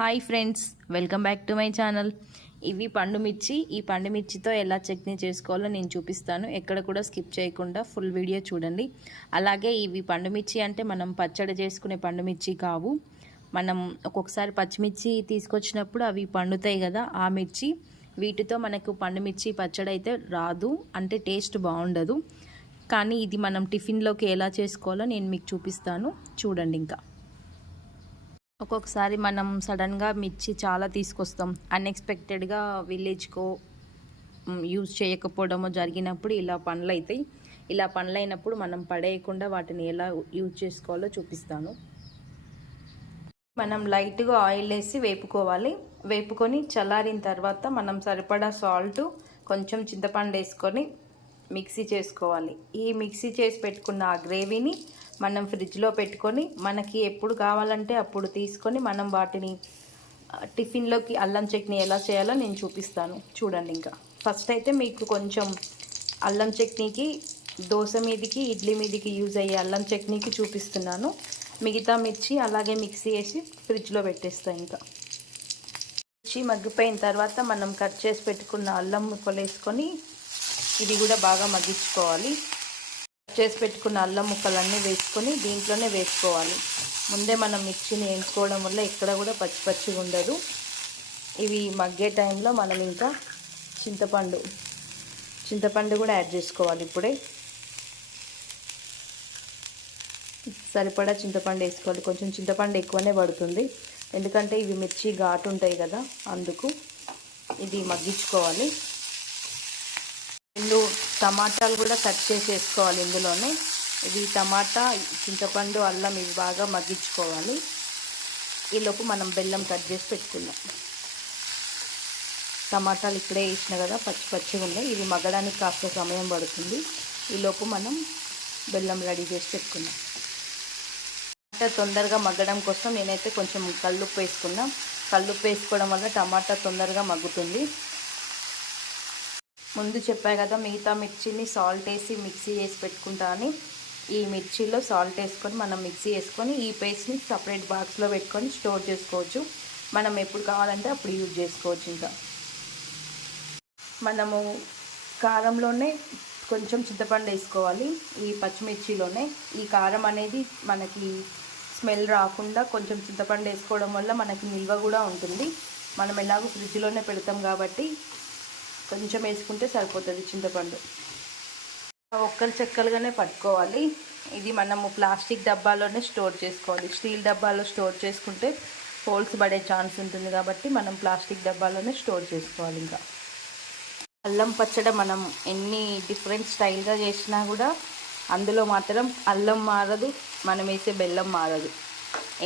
Hi friends welcome back to my channel. ఇవి పండు మిర్చి ఈ పండు మిర్చితో ఎలా చట్నీ చేసుకోవాలో నేను చూపిస్తాను. ఎక్కడ కూడా స్కిప్ చేయకుండా ఫుల్ వీడియో చూడండి. అలాగే ఇవి పండు మిర్చి అంటే మనం పచ్చడి చేసుకునే పండు మిర్చి కావు. మనం ఒక్కొక్కసారి పచ్చిమిర్చి తీసుకొచ్చినప్పుడు అవి పండుతాయి కదా ఆ మిర్చి. వీటితో మనకు పండు మిర్చి పచ్చడి అయితే రాదు అంటే టేస్ట్ బాగుండదు. కానీ ఇది మనం టిఫిన్లోకి ఎలా చేసుకోవాలో నేను మీకు చూపిస్తాను. చూడండి ఇంకా. ఒక్కొక్కసారి మనం సడన్గా మిర్చి చాలా తీసుకొస్తాం. అన్ఎక్స్పెక్టెడ్గా విలేజ్కో యూజ్ చేయకపోవడమో జరిగినప్పుడు ఇలా పనులు అవుతాయి ఇలా పనులు అయినప్పుడు మనం పడేయకుండా వాటిని ఎలా యూజ్ చేసుకోవాలో చూపిస్తాను. మనం లైట్గా ఆయిల్ వేసి వేపుకోవాలి. వేపుకొని చల్లారిన తర్వాత మనం సరిపడా సాల్ట్ కొంచెం చింతపండు వేసుకొని మిక్సీ చేసుకోవాలి. ఈ మిక్సీ చేసి పెట్టుకున్న ఆ గ్రేవీని మనం ఫ్రిడ్జ్లో పెట్టుకొని మనకి ఎప్పుడు కావాలంటే అప్పుడు తీసుకొని మనం వాటిని టిఫిన్లోకి అల్లం చట్నీ ఎలా చేయాలో నేను చూపిస్తాను. చూడండి ఇంకా. ఫస్ట్ అయితే మీకు కొంచెం అల్లం చట్నీకి దోశ మీదికి ఇడ్లీ మీదికి యూజ్ అయ్యే అల్లం చట్నీకి చూపిస్తున్నాను. మిగతా మిర్చి అలాగే మిక్సీ వేసి ఫ్రిడ్జ్లో పెట్టేస్తాను ఇంకా. మిర్చి మగ్గిపోయిన తర్వాత మనం కట్ చేసి పెట్టుకున్న అల్లం ముక్కలు వేసుకొని ఇది కూడా బాగా మగ్గించుకోవాలి. చేసి పెట్టుకున్న అల్లం ముక్కలన్నీ వేసుకొని దీంట్లోనే వేసుకోవాలి. ముందే మనం మిర్చిని వేయించుకోవడం వల్ల ఎక్కడ కూడా పచ్చి పచ్చిగా ఉండదు. ఇవి మగ్గే టైంలో మనం ఇంకా చింతపండు చింతపండు కూడా యాడ్ చేసుకోవాలి ఇప్పుడే. సరిపడా చింతపండు వేసుకోవాలి. కొంచెం చింతపండు ఎక్కువనే పడుతుంది. ఎందుకంటే ఇవి మిర్చి ఘాటు ఉంటాయి కదా అందుకు ఇది మగ్గించుకోవాలి. రెండు టమాటాలు కూడా కట్ చేసి వేసుకోవాలి ఇందులోనే. ఇది టమాటా చింతపండు అల్లం ఇవి బాగా మగ్గించుకోవాలి. ఈలోపు మనం బెల్లం కట్ చేసి పెట్టుకుందాం. టమాటాలు ఇక్కడే వేసిన కదా పచ్చి పచ్చిగా ఉన్నాయి. ఇది మగ్గడానికి కాస్త సమయం పడుతుంది. ఈలోపు మనం బెల్లం రెడీ చేసి పెట్టుకుందాం. టమాటా తొందరగా మగ్గడం కోసం నేనైతే కొంచెం కల్లుప్పు వేసుకున్నాం. కల్లుప్పు వేసుకోవడం వల్ల టమాటా తొందరగా మగ్గుతుంది. ముందు చెప్పా కదా మిగతా మిర్చిని సాల్ట్ వేసి మిక్సీ చేసి పెట్టుకుంటా అని. ఈ మిర్చిలో సాల్ట్ వేసుకొని మనం మిక్సీ వేసుకొని ఈ పేస్ట్ని సపరేట్ బాక్స్లో పెట్టుకొని స్టోర్ చేసుకోవచ్చు. మనం ఎప్పుడు కావాలంటే అప్పుడు యూజ్ చేసుకోవచ్చు ఇంకా. మనము కారంలోనే కొంచెం చింతపండు వేసుకోవాలి ఈ పచ్చిమిర్చిలోనే. ఈ కారం అనేది మనకి స్మెల్ రాకుండా కొంచెం చింతపండు వేసుకోవడం వల్ల మనకి నిల్వ కూడా ఉంటుంది. మనం ఎలాగో ఫ్రిడ్జ్లోనే పెడతాం కాబట్టి కొంచెం వేసుకుంటే సరిపోతుంది చింతపండు. ఒక్కలు చెక్కలుగానే పట్టుకోవాలి. ఇది మనము ప్లాస్టిక్ డబ్బాలోనే స్టోర్ చేసుకోవాలి. స్టీల్ డబ్బాలో స్టోర్ చేసుకుంటే హోల్స్ పడే ఛాన్స్ ఉంటుంది కాబట్టి మనం ప్లాస్టిక్ డబ్బాలోనే స్టోర్ చేసుకోవాలి ఇంకా. అల్లం పచ్చడి మనం ఎన్ని డిఫరెంట్ స్టైల్గా చేసినా కూడా అందులో మాత్రం అల్లం మారదు మనం వేసే బెల్లం మారదు.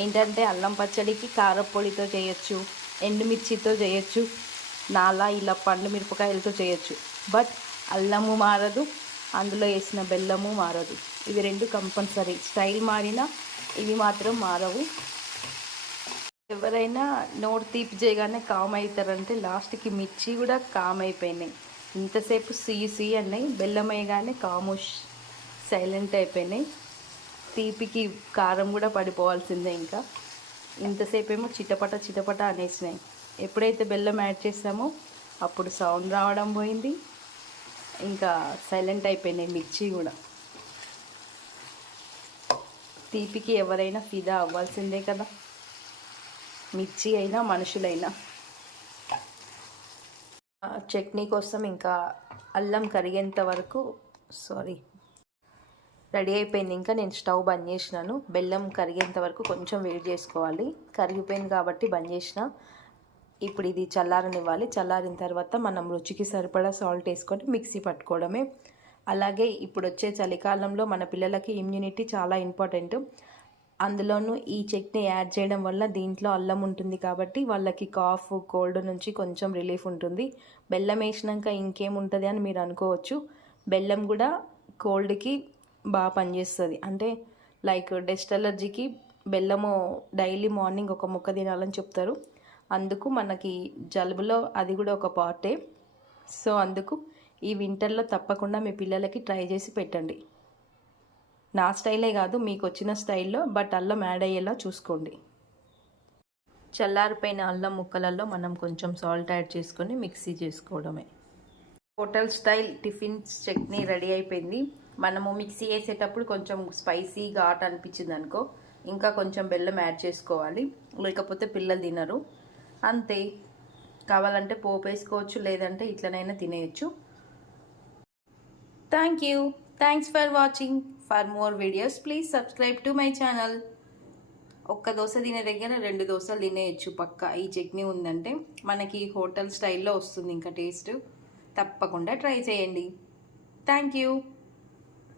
ఏంటంటే అల్లం పచ్చడికి కారపొడితో చేయొచ్చు ఎండుమిర్చితో చేయొచ్చు నాలా ఇలా పండు మిరపకాయలతో చేయొచ్చు. బట్ అల్లము మారదు అందులో వేసిన బెల్లము మారదు. ఇవి రెండు కంపల్సరీ. స్టైల్ మారినా ఇవి మాత్రం మారవు. ఎవరైనా నోట్ తీపి చేయగానే కామ్ అవుతారంటే లాస్ట్కి మిర్చి కూడా కామ్ అయిపోయినాయి. ఇంతసేపు సీ అన్నాయి బెల్లం వేయగానే కాముష్ సైలెంట్ అయిపోయినాయి. తీపికి కారం కూడా పడిపోవాల్సిందే ఇంకా. ఇంతసేపు ఏమో చిటపట చిటపట అనేసినాయి. ఎప్పుడైతే బెల్లం యాడ్ చేసామో అప్పుడు సౌండ్ రావడం పోయింది. ఇంకా సైలెంట్ అయిపోయినాయి మిర్చి కూడా. తీపికి ఎవరైనా ఫిదా అవ్వాల్సిందే కదా. మిర్చి అయినా మనుషులైనా. చట్నీ కోసం ఇంకా అల్లం కరిగేంత వరకు సారీ రెడీ అయిపోయింది. ఇంకా నేను స్టవ్ బంద్ చేసినాను. బెల్లం కరిగేంత వరకు కొంచెం వేడి చేసుకోవాలి. కరిగిపోయింది కాబట్టి బంద్ చేసిన. ఇప్పుడు ఇది చల్లారనివ్వాలి. చల్లారిన తర్వాత మనం రుచికి సరిపడా సాల్ట్ వేసుకొని మిక్సీ పట్టుకోవడమే. అలాగే ఇప్పుడు వచ్చే చలికాలంలో మన పిల్లలకి ఇమ్యూనిటీ చాలా ఇంపార్టెంట్ అందులోనూ ఈ చట్నీ యాడ్ చేయడం వల్ల దీంట్లో అల్లం ఉంటుంది కాబట్టి వాళ్ళకి కాఫ్ కోల్డ్ నుంచి కొంచెం రిలీఫ్ ఉంటుంది. బెల్లం వేసినాక ఇంకేముంటుంది అని మీరు అనుకోవచ్చు. బెల్లం కూడా కోల్డ్కి బాగా పనిచేస్తుంది. అంటే లైక్ డస్ట్ అలర్జీకి బెల్లము డైలీ మార్నింగ్ ఒక ముక్క తినాలని చెప్తారు. అందుకు మనకి జలుబులో అది కూడా ఒక పార్టే. సో అందుకు ఈ వింటర్లో తప్పకుండా మీ పిల్లలకి ట్రై చేసి పెట్టండి. నా స్టైలే కాదు మీకు వచ్చిన స్టైల్లో బట్ అల్లం యాడ్ అయ్యేలా చూసుకోండి. చల్లారిపోయిన అల్లం ముక్కలలో మనం కొంచెం సాల్ట్ యాడ్ చేసుకొని మిక్సీ చేసుకోవడమే. Hotel style tiffins chutney ready అయిపోయింది. మనము మిక్సీ వేసేటప్పుడు కొంచెం స్పైసీ ఘాట్ అనిపించింది అనుకో ఇంకా కొంచెం బెల్లం యాడ్ చేసుకోవాలి. లేకపోతే పిల్లలు తినరు. అంతే. కావాలంటే పోపు వేసుకోవచ్చు లేదంటే ఇట్లనైనా తినేయచ్చు. Thank you thanks for watching for more videos please subscribe to my channel ఒక్క దోశ తినే దగ్గర రెండు దోశలు తినేయచ్చు పక్క. ఈ చట్నీ ఉందంటే మనకి హోటల్ స్టైల్లో వస్తుంది ఇంకా టేస్ట్. తప్పకుండా ట్రై చేయండి. Thank you